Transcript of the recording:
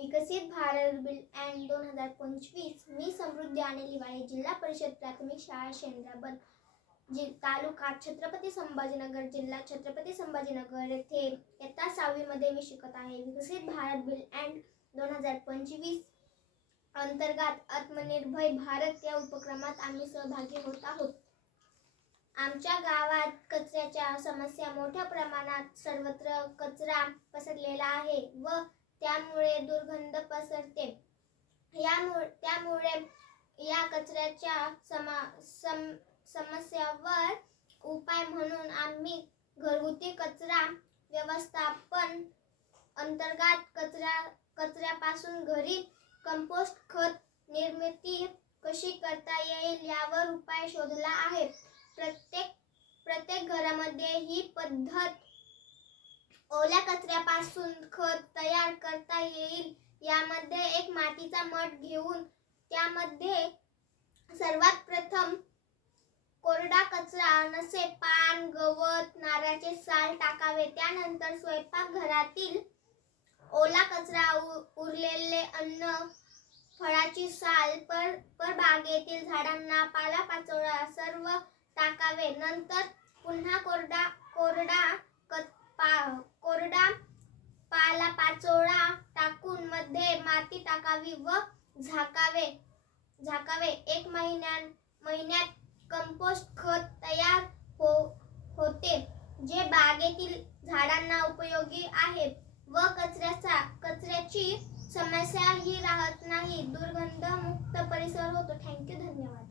विकसित Bharat bill and 2025 मी समृद्धी आणि लिवाळे जिल्हा परिषद प्राथमिक शाळा शेंद्राबन तालुका छत्रपती संभाजीनगर जिल्हा छत्रपती संभाजीनगर येथे इयत्ता 6वी मध्ये मी शिकत आहे. विकसित भारत बिल अँड 2025 अंतर्गत आत्मनिर्भर भारत या उपक्रमात आम्ही सहभागी होत आहोत. आमच्या गावात कचऱ्याच्या समस्या मोठ्या प्रमाणात सर्वत्र कचरा पसरलेला आहे व त्यामुळे दुर्गंध पसरते. त्यामुळे या कचऱ्याच्या समस्यावर उपाय म्हणून आम्ही घरगुती कचरा व्यवस्थापन अंतर्गत कचऱ्यापासून घरी कंपोस्ट खत निर्मिती कशी करता येईल यावर उपाय शोधला आहे. प्रत्येक घरामध्ये ही पद्धत ओल्या कचऱ्यापासून खत तयार करता येईल. यामध्ये एक मातीचा मठ घेऊन त्यामध्ये सर्वात प्रथम कोरडा कचरा नसे पान, गवत, नारळाचे साल टाकावे. त्यानंतर स्वयंपाकघरातील ओला कचरा, उरलेले अन्न, फळाची साल, परबागेतील झाडांना पालापाचोळा सर्व टाकावे. नंतर पुन्हा कोरडा पालापाचोळा टाकून मध्ये माती टाकावी व झाकावे. 1 महिन्यात कंपोस्ट खत तयार होते जे बागेतील झाडांना उपयोगी आहे व कचऱ्याची समस्या ही राहत नाही. दुर्गंधमुक्त परिसर होतो. थँक्यू. धन्यवाद.